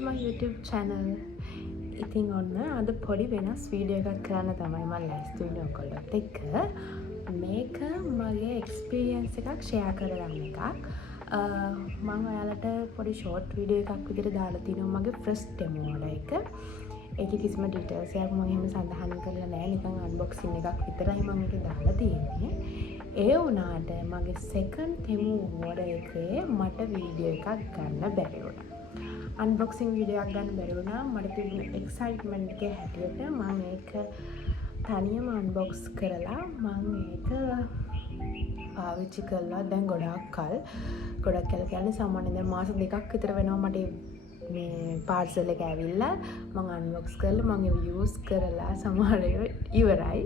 to my YouTube channel. ඉතින් ඔන්න අද පොඩි වෙනස් වීඩියෝ එකක් කරන්න තමයි මම ලෑස්ති වෙන්නේ ඔයගොල්ලොත් එක්ක. මේක මගේ එක්ස්පීරියන්ස් එකක් ෂෙයා කරගන්න එකක්. මම ඔයාලට පොඩි ෂෝට් වීඩියෝ එකක් විදිහට දාලා තිනවා මගේ ෆස්ට් ඩෙමෝ එක. ඒකේ කිසිම ඩීටේල්ස් එකක් මම එහෙම සඳහන් කරලා නැහැ. නිකන් අන්බොක්සින් එකක් විතරයි මම මේක දාලා තියෙන්නේ. ඒ වුණාට මගේ සෙකන්ඩ් ඩෙමෝ වෝඩර් එකේ මට වීඩියෝ එකක් ගන්න බැරි වුණා. අන්බොක්සින් වීඩියෝ එකක් ගන්න බැරි වුණා. මට තිබුණ එක්සයිට්මන්ට් එකේ හැටියට මම ඒක තනියම අන්බොක්ස් කරලා මම ඒක පාවිච්චි කළා. දැන් ගොඩක් කල් කියන්නේ සාමාන්‍යයෙන් දැන් මාස දෙකක් විතර වෙනවා මට මේ පාර්සල් එක ඇවිල්ලා මම අන්බොක්ස් කරලා මම යූස් කරලා සමහර ඒවා ඉවරයි.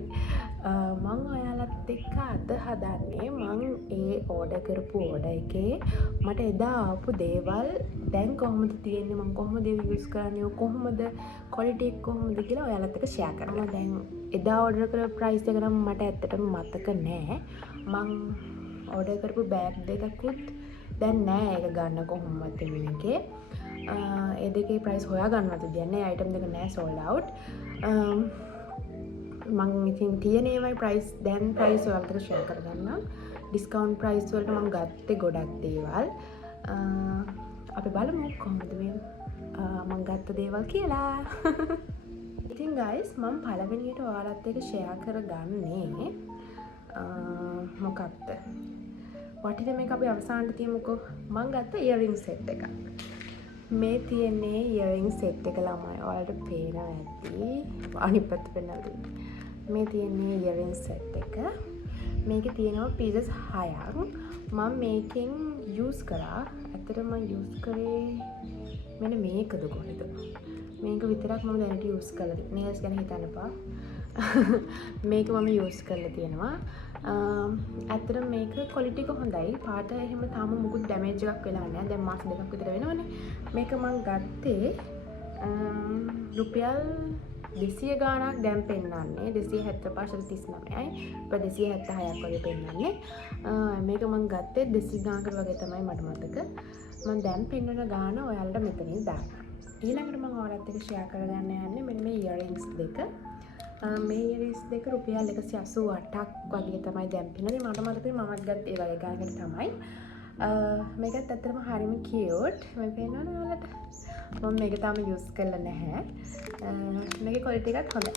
මම ඔයාලත් එක්ක අද හදන්නේ මම ඒ ඕඩර් කරපු ඕඩර් එකේ මට එදා ආපු දේවල් දැන් කොහොමද තියෙන්නේ, මම කොහොමද ඒක යූස් කරන්නේ, කොහොමද ක්වොලිටි එක කොහොමද කියලා ඔයාලත් එක්ක ෂෙයා කරනවා. දැන් එදා ඕඩර් කරපු ප්‍රයිස් එක නම් මට ඇත්තටම මතක නෑ. මම ඕඩර් කරපු බෑග් දෙකකුත් දැන් නෑ ඒක ගන්න කොහොමද මේකේ. ඒ දෙකේ ප්‍රයිස් හොයා ගන්නවත් දෙන්නේ අයිටම් දෙක නෑ සෝල්ඩ් අවුට්. මං ඉතින් තියෙන ඒවායි ප්‍රයිස් දැන් ප්‍රයිස් වලට ෂෙයා කරගන්නම්. ඩිස්කවුන්ට් ප්‍රයිස් වලට මම ගත්තේ ගොඩක් දේවල්. අපි බලමු කොහොමද මේ මම ගත්ත දේවල් කියලා. ඉතින් guys මම පළවෙනියට ඔයාලත් එක්ක ෂෙයා කරගන්නේ මොකක්ද? වටින මේක අපි අවසානට තියමුකෝ. මම ගත්ත ඉයරින් සෙට් එකක්. මේ තියෙන්නේ ඉයරින් සෙට් එක ළමයි. ඔයාලට පේනවා ඇති. අනිත් පැත්ත පෙන්නලා මේ තියෙන්නේ ඉයරින් සෙට් එක. මේකේ තියෙනවා පීසස් 6ක්. මම මේකෙන් යූස් කරා. ඇත්තටම මම යූස් කරේ මෙන්න මේකද කොහෙද? මේක විතරක් මම දැනට යූස් කරලා තියෙනවා. නේල්ස් ගැන හිතන්න එපා. මේක මම යූස් කරලා තියෙනවා. ඇත්තටම මේක ක්වොලිටි එක හොඳයි. පාට එහෙම තාම මුකුත් ඩැමේජ් එකක් වෙලා නැහැ. දැන් මාස දෙකක් විතර වෙනවනේ. මේක මම ගත්තේ රුපියල් 200 ගාණක් දැන් පෙන්නන්නේ 275.39යි. අප 276ක් වගේ පෙන්නන්නේ. මේක මම ගත්තේ 200 ගාණකට වගේ තමයි මට මතක. මම දැන් පෙන්නන ගාණ ඔයාලට මෙතනින් දානවා. ඊළඟට මම ඔයාලත් එක්ක ෂෙයා කරගන්න යන්නේ මෙන්න මේ ඉයරින්ග්ස් දෙක. මේ ඉයරින්ග්ස් දෙක රුපියල් 188ක් වගේ තමයි දැන් පෙන්නන්නේ. මට මතකයි මමත් ගත්තේ ඒ වගේ ගාණකට තමයි. මේකත් ඇත්තටම හරිම කියුට්. මම පෙන්නනවා ඔයාලට. මම මේක තාම යූස් කරලා නැහැ. මේකේ ක්වොලිටි එකත් හොඳයි.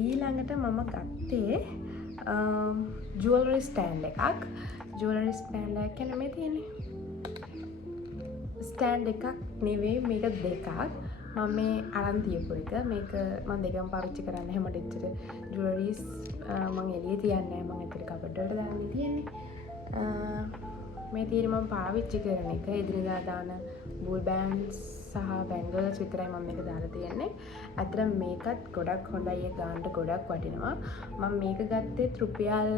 ඊළඟට මම ගත්තේ ජුවලරි ස්ටෑන්ඩ් එකක්. ජුවලරි ස්ටෑන්ඩ් එක කියන්නේ මේ තියෙන්නේ. ස්ටෑන්ඩ් එකක් නෙවෙයි මේක දෙකක්. මම මේ අරන් තියපු එක. මේක මම දෙකම පාවිච්චි කරන්න හැමට ඉච්චර ජුවලරිස් මම එළියේ තියන්නේ නැහැ. මම ඇතුලේ කබඩ් වලට දාන්න තියෙන්නේ. මේ තියෙන මම පාවිච්චි කරන එක එදිනෙදා දාන බූල් බෑන්ඩ්ස් සහ බැංගල්ස් විතරයි මම මේක දාලා තියෙන්නේ. අතන මේකත් ගොඩක් හොඳයි. ඒ ගානට ගොඩක් වටිනවා. මම මේක ගත්තේ රුපියල්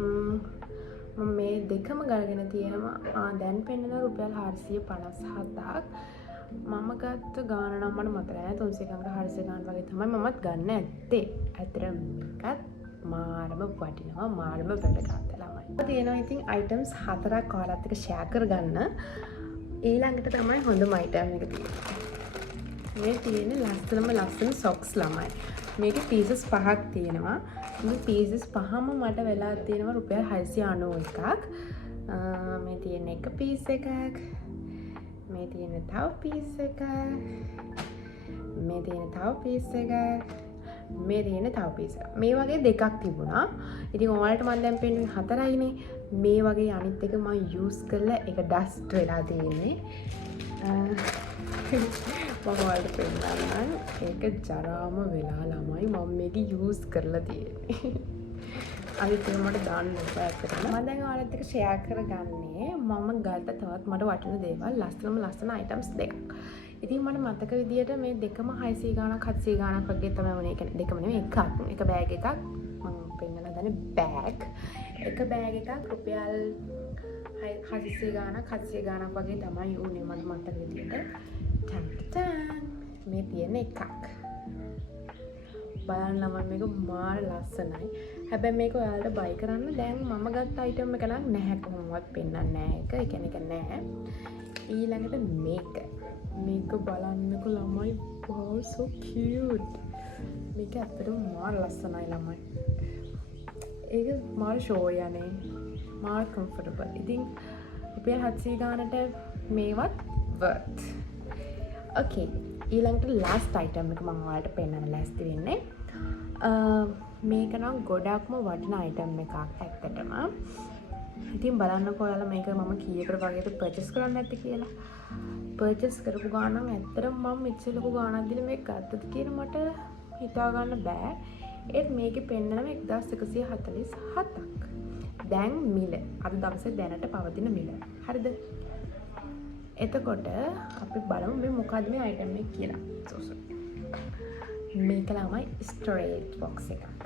මම මේ දෙකම ගණගෙන තියෙනවා. දැන් පෙන්නන රුපියල් 457ක්. මම ගත්ත ගාන නම් මට මතක නැහැ. 300 ගානකට 400 ගාන වගේ තමයි මමත් ගන්න ඇත්තේ. අතන මේකත් මාරම වටිනවා. මාරම වැදගත් ළමයි. තියෙනවා ඉතින් අයිටම්ස් 4ක් ඔයාලත් එක්ක ෂෙයා කරගන්න. ඊළඟට තමයි හොඳම අයිටම් එක තියෙන්නේ. මේ තියෙන්නේ ලස්සන සොක්ස් ළමයි. මේකේ පීසස් 5ක් තියෙනවා. මේ පීසස් 5ම මට වෙලා තියෙනවා රුපියල් 691ක්. මේ තියෙන එක පීස් එකක්. මේ තියෙන තව පීස් එකක්. මේ තියෙන තව පීස් එකක්. මේ තියෙන තව පීස් එකක්. මේ වගේ දෙකක් තිබුණා. ඉතින් ඔයාලට මම දැන් පෙන්නුවේ 4යිනේ. මේ වගේ අනිත් එක මම යූස් කරලා ඒක ඩස්ට් වෙලා තියෙන්නේ. මම ඔයාලට පෙන්නන්නම්. ඒක ජරාම වෙලා ළමයි මම මේක යූස් කරලා තියෙන්නේ. අනිත් එක මට දාන්න එපා ඇත්තටම. මම දැන් ඔයාලත් එක්ක ෂෙයා කරගන්නේ මම ගත්ත තවත් මට වටින දේවල් ලස්සන අයිටම්ස් දෙකක්. ඉතින් මට මතක විදියට මේ දෙකම 600 ගාණක් 700 ගාණක් වගේ තමයි වුණේ. ඒ කියන්නේ දෙකම නෙමෙයි එකක්. එක බෑග් එකක් මම පෙන්නලා දාන්නේ බෑග්. එක බෑග් එකක් රුපියල් 700 ගාණක් 700 ගාණක් වගේ තමයි වුණේ මට මතක විදියට. මේ තියෙන එකක්. බලන්න නම් මේක මාර ලස්සනයි. හැබැයි මේක ඔයාලට බයි කරන්න දැන් මම ගත්ත අයිටම් එක නම් නැහැ කොහොමවත් පෙන්නන්නේ නැහැ ඒක. ඒ කියන්නේ ඒක නැහැ. ඊළඟට මේක බලන්නකෝ ළමයි. wow so cute. මේක ඇත්තටම මාර ලස්සනයි ළමයි. ඒක මාර ෂෝයි යන්නේ. මාර කම්ෆර්ටබල්. ඉතින් රුපියල් 700 ගානට මේවත් worth. okay ඊළඟට last item එක මම ඔයාලට පෙන්නන්න ලෑස්ති වෙන්නේ. මේක නම් ගොඩක්ම වටින item එකක් ඇත්තටම. ඉතින් බලන්නකෝ ඔයාලා මේක මම කීයකට වගේද purchase කරන්න ඇත්තේ කියලා. purchase කරපු ගානක් ඇත්තටම මම මෙච්චර ලොකු ගානක් දීලා මේක ගත්තද කියලා මට හිතා ගන්න බෑ. ඒත් මේකේ පෙන්නනම 1147ක්. දැන් මිල. අද දවසේ දැනට පවතින මිල. හරිද? එතකොට අපි බලමු මේ මොකද්ද මේ item එක කියලා. මේක ළමයි storage box එකක්.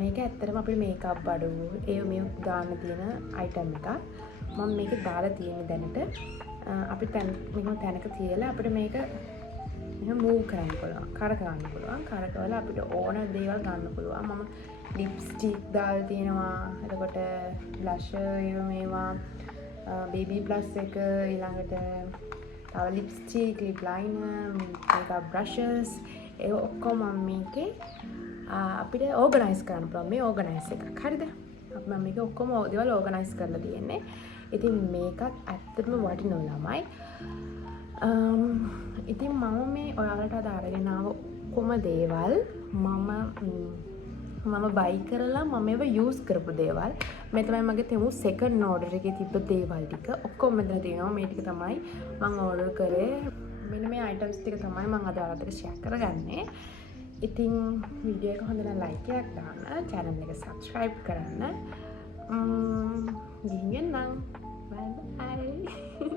මේක ඇත්තටම අපේ මේකප් බඩු ඒ මේ දාන්න තියෙන item එකක්. මම මේක දාලා තියෙන දැනට අපි මේක තැනක තියලා අපිට මේක move කරන්න පුළුවන්. කරකවන්න පුළුවන්. කරකවලා අපිට ඕන දේවල් ගන්න පුළුවන්. මම ලිප්ස්ටික් දාලා තියෙනවා. එතකොට බ්ලෂර් මේවා baby blush එක ඊළඟට තව ලිප්ස්ටික්, ලිප් ලයිනර්, මේකප් බ්‍රෂස් ඒ ඔක්කොම මම මේකේ අපිට ඕගනයිස් කරන්න පුළුවන්. මේ ඕගනයිස් එකක්. හරිද? අපි මම මේක ඔක්කොම දේවල් ඕගනයිස් කරලා තියෙන්නේ. ඉතින් මේකත් ඇත්තටම වටිනවා ළමයි. ඉතින් මම මේ ඔයාලට අද අරගෙන ආව ඔක්කොම දේවල් මම බයි කරලා මම ඒව යූස් කරපු දේවල්. මේ තමයි මගේ තෙමු සෙකන්ඩ් ඕඩර් එකේ තිබ්බ දේවල් ටික. ඔක්කොම මෙතන තියෙනවා. මේ ටික තමයි මම ඕඩර් කරේ. මෙන්න මේ අයිටම්ස් ටික තමයි මම අද ඔයාලට ෂෙයා කරගන්නේ. ඉතින් වීඩියෝ එක හොඳ නම් ලයික් එකක් දාන්න, channel එක subscribe කරන්න. ගිහින් නම් bye bye.